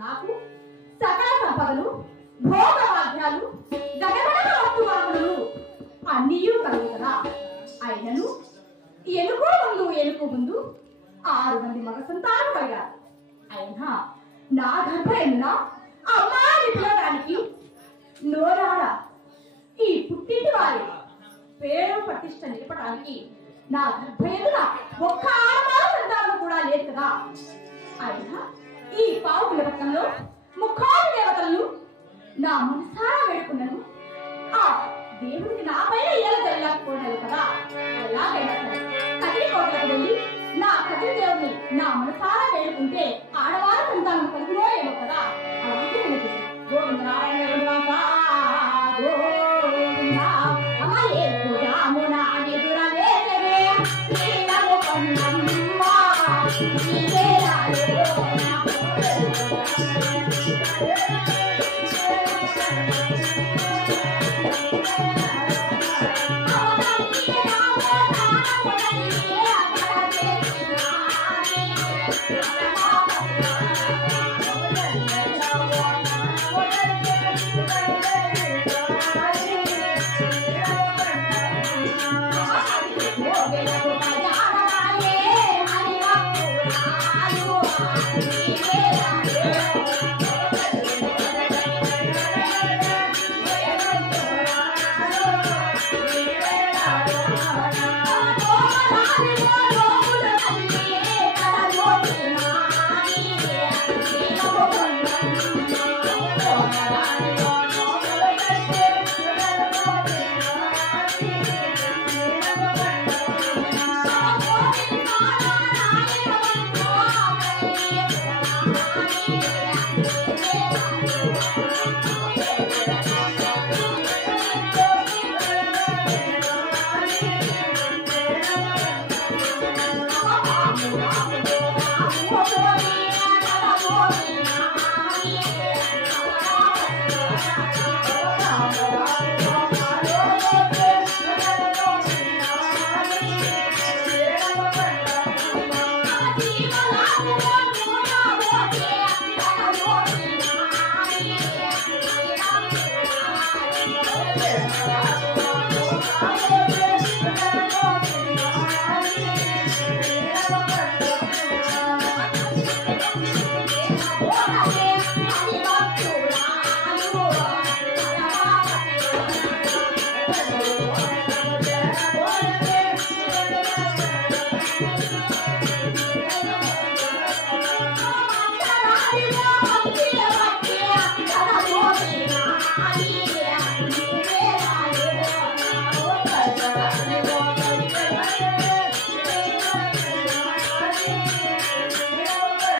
నాకు సకల సంపదలు భోగవాద్యాలు జగమన వస్తువాహనులు అన్నీ కలుగు కదా. అయినను ఎనుకు ముందు 6 మంది మగ సంతానం కలిగారు. అయినా నా గర్భయమున అమ్మాయిని పిలవడానికి నోరాడ ఈ పుట్టింటి వారి పేరు ప్రతిష్ట నిలపడానికి నా గర్భయమున ఒక్క ఆడవాళ్ళ సంతానం కూడా లేదు కదా. అయినా ఈ పావుల పట్టణంలో ముఖాలు దేవతలను నా మనసారా వేడుకున్నాను. ఆ దేవుడికి నాపైన ఏలగలేకపోయినారు కదా. ఎలాగైనా సరే కదిరి కోటలకు వెళ్ళి నా కదిరి దేవుడిని నా మనసారా వేడుకుంటే ఆడవాళ్ళ సంతానం కలుగులో ఏమో కదా. అలాగే వినదు. గోవిందనారాయణ గోవింద అమ్మ ఏ పూజామున ఎదురలేదే నీలము కొన్నమ్మ నీవే రాయో Oh,